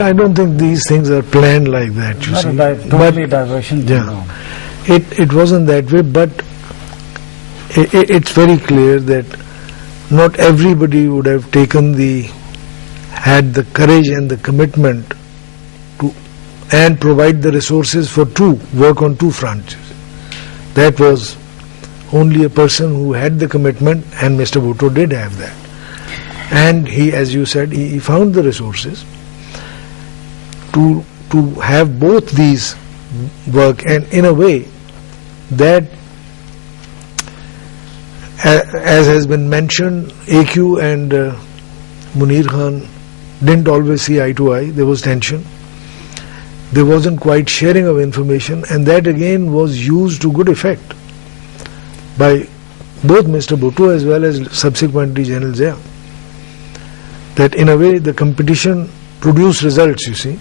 I don't think these things are planned like that, you see. Totally diversion. Yeah, it wasn't that way, but it's very clear that not everybody would have had the courage and the commitment to and provide the resources for work on two fronts. That was only a person who had the commitment, and Mr. Bhutto did have that. And he, as you said, he found the resources to have both these work, and in a way that, as has been mentioned, AQ and Munir Khan didn't always see eye to eye. There was tension. There wasn't quite sharing of information, and that again was used to good effect by both Mr. Bhutto as well as subsequently General Zia. That in a way the competition produced results, you see,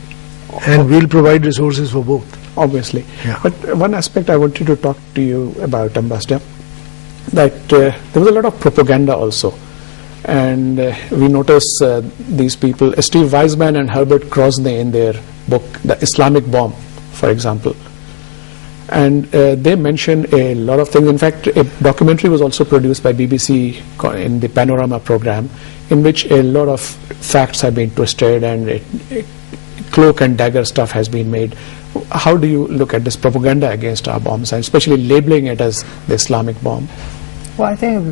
and we'll provide resources for both. Obviously. Yeah. But one aspect I wanted to talk to you about, Ambassador, that there was a lot of propaganda also. And we notice these people, Steve Weisman and Herbert Crosney, in their book, The Islamic Bomb, for example. And they mention a lot of things. In fact, a documentary was also produced by BBC in the Panorama program, in which a lot of facts have been twisted and cloak and dagger stuff has been made. How do you look at this propaganda against our bombs, and especially labeling it as the Islamic bomb? Well, I think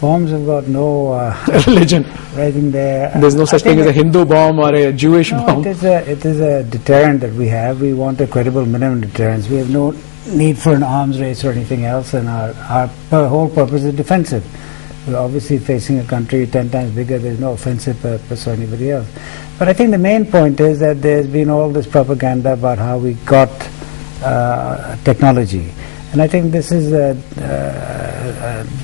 bombs have got no religion. Right in there. There's no such thing as a Hindu bomb or a Jewish bomb. It is a deterrent that we have. We want a credible minimum deterrence. We have no need for an arms race or anything else, and our whole purpose is defensive. We're obviously facing a country 10 times bigger. There's no offensive purpose or anybody else. But I think the main point is that there's been all this propaganda about how we got technology. And I think this is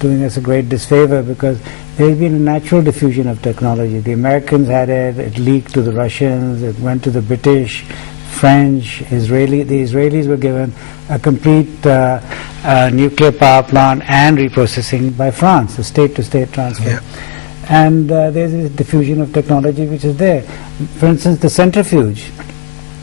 doing us a great disfavor, because there's been a natural diffusion of technology. The Americans had it, it leaked to the Russians, it went to the British, French, Israeli. The Israelis were given a complete nuclear power plant and reprocessing by France, a state-to-state transfer. Yeah. And there's a diffusion of technology which is there. For instance, the centrifuge.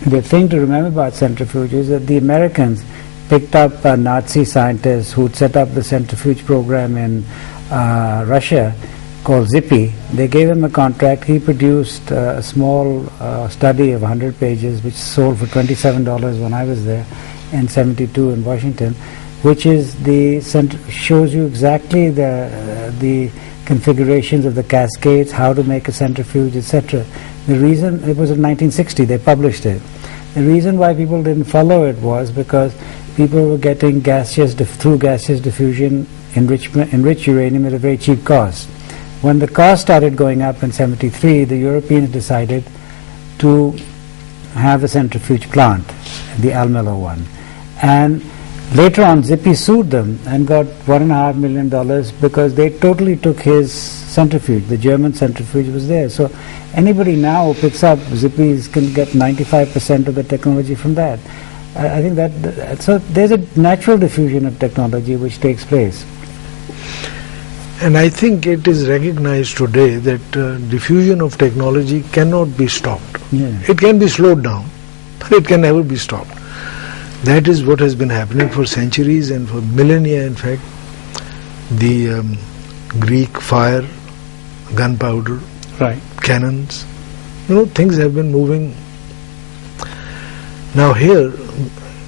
The thing to remember about centrifuge is that the Americans picked up Nazi scientists who'd set up the centrifuge program in Russia called Zippy. They gave him a contract. He produced a small study of 100 pages, which sold for $27 when I was there in '72 in Washington, which is shows you exactly the configurations of the cascades, how to make a centrifuge, etc. The reason, it was in 1960, they published it. The reason why people didn't follow it was because people were getting through gaseous diffusion enriched uranium at a very cheap cost. When the cost started going up in '73, the Europeans decided to have a centrifuge plant, the Almelo one. And later on, Zippy sued them and got $1.5 million because they totally took his centrifuge. The German centrifuge was there. So anybody now who picks up Zippy's can get 95% of the technology from that. I think that, so there's a natural diffusion of technology which takes place. And I think it is recognized today that diffusion of technology cannot be stopped. Yeah. It can be slowed down, but it can never be stopped. That is what has been happening for centuries and for millennia, in fact. The Greek fire, gunpowder, right, cannons, things have been moving. Now here,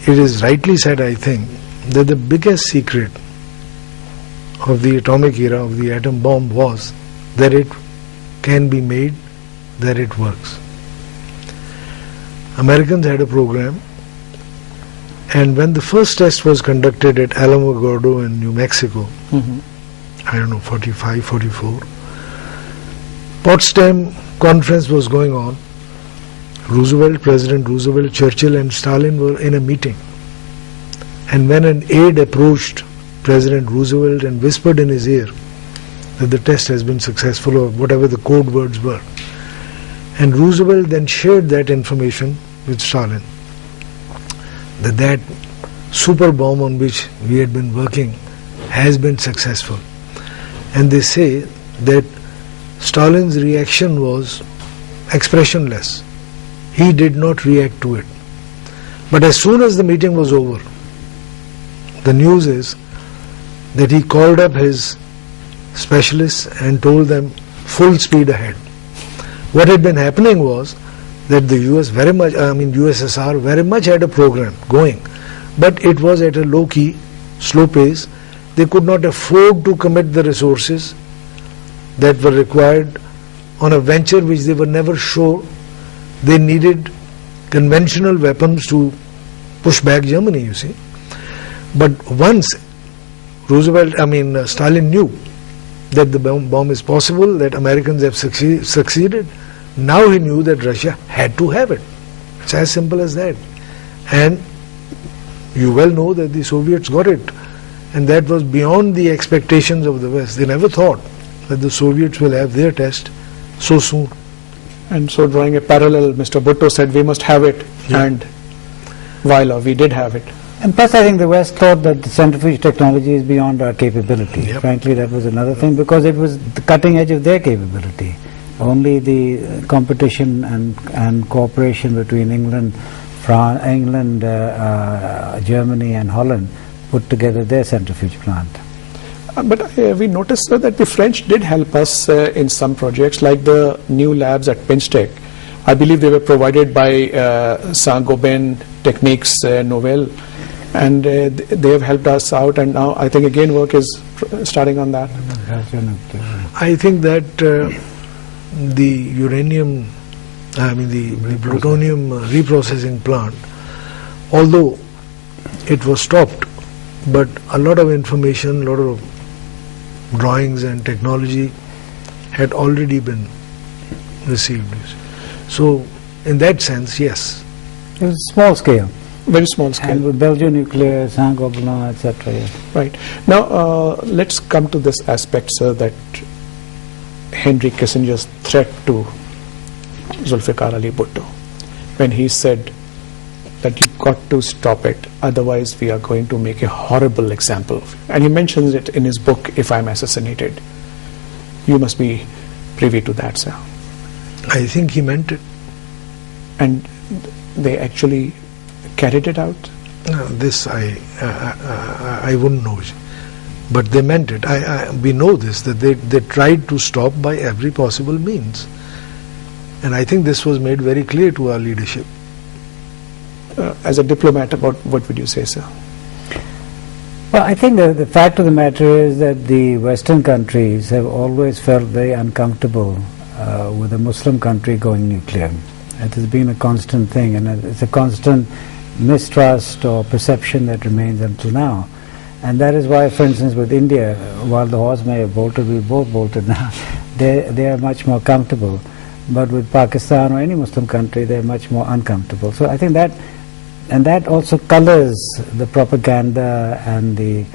it is rightly said, I think, that the biggest secret of the atomic era, of the atom bomb, was that it can be made, that it works. Americans had a program, and when the first test was conducted at Alamogordo in New Mexico, I don't know, 45, 44, Potsdam conference was going on. President Roosevelt, Churchill and Stalin were in a meeting. And when an aide approached President Roosevelt and whispered in his ear that the test has been successful, or whatever the code words were, and Roosevelt then shared that information with Stalin, that super bomb on which we had been working has been successful. And they say that Stalin's reaction was expressionless. he did not react to it. But as soon as the meeting was over, the news is that he called up his specialists and told them full speed ahead. What had been happening was that the USSR very much had a program going, but it was at a low key, slow pace. They could not afford to commit the resources that were required on a venture which they were never sure. They needed conventional weapons to push back Germany, you see. But once Stalin knew that the bomb is possible, that Americans have succeeded, now he knew that Russia had to have it. It's as simple as that. And you well know that the Soviets got it. And that was beyond the expectations of the West. They never thought that the Soviets will have their test so soon. And so, drawing a parallel, Mr. Bhutto said we must have it, and voila, we did have it. And plus, I think the West thought that the centrifuge technology is beyond our capability. Yep. Frankly, that was another thing, because it was the cutting edge of their capability. Only the competition and cooperation between England, Germany and Holland put together their centrifuge plant. But we noticed, sir, that the French did help us in some projects, like the new labs at Pinchtek. I believe they were provided by Saint-Gobain Techniques Nouvelle, and they have helped us out, and now I think again work is starting on that. I think that the uranium, the plutonium reprocessing plant, although it was stopped, but a lot of information, a lot of drawings and technology had already been received. So, in that sense, yes. It was small scale. Very small scale. And with Belgian nuclear, Saint-Gobain, etc. Yes. Right. Now, let's come to this aspect, sir, that Henry Kissinger's threat to Zulfikar Ali Bhutto, when he said that you've got to stop it, otherwise we are going to make a horrible example of you. And he mentions it in his book, If I'm Assassinated. You must be privy to that, sir. I think he meant it. And they actually carried it out? This I wouldn't know, but they meant it. We know this, that they tried to stop by every possible means, and I think this was made very clear to our leadership. As a diplomat, about what would you say, sir? Well, I think the fact of the matter is that the Western countries have always felt very uncomfortable with a Muslim country going nuclear. It has been a constant thing, and it's a constant mistrust or perception that remains until now. And that is why, for instance, with India, while the horse may have bolted, we both bolted now, they are much more comfortable. But with Pakistan or any Muslim country, they're much more uncomfortable. So I think that, and that also colors the propaganda and the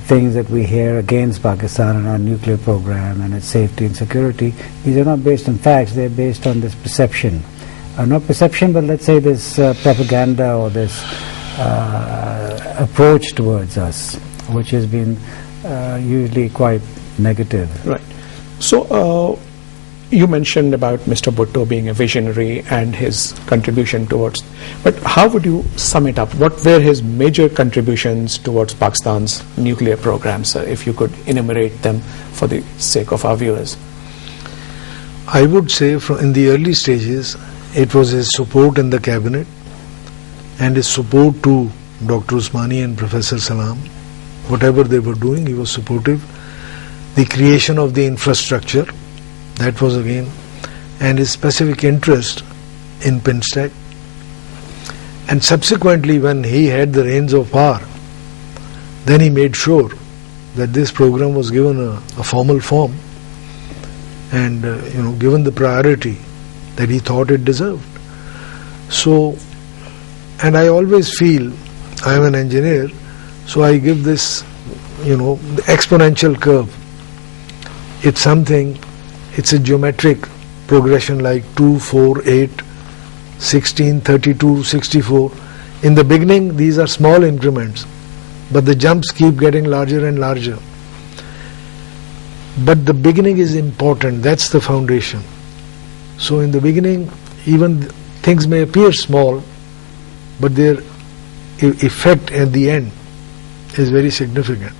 things that we hear against Pakistan and our nuclear program and its safety and security. These are not based on facts, they're based on this perception. Not perception, but let's say this propaganda or this approach towards us, which has been usually quite negative. Right. So you mentioned about Mr. Bhutto being a visionary and his contribution towards, but how would you sum it up? What were his major contributions towards Pakistan's nuclear program, sir, if you could enumerate them for the sake of our viewers? I would say in the early stages, it was his support in the cabinet and his support to Dr. Usmani and Professor Salam. Whatever they were doing, he was supportive. The creation of the infrastructure, that was again, and his specific interest in Pinchtek. And subsequently, when he had the reins of power, then he made sure that this program was given a formal form and given the priority that he thought it deserved. So, and I always feel, I am an engineer, so I give this, the exponential curve. It's something, it's a geometric progression like 2, 4, 8, 16, 32, 64. In the beginning, these are small increments, but the jumps keep getting larger and larger. But the beginning is important, that's the foundation. So in the beginning, even things may appear small, but their effect at the end is very significant.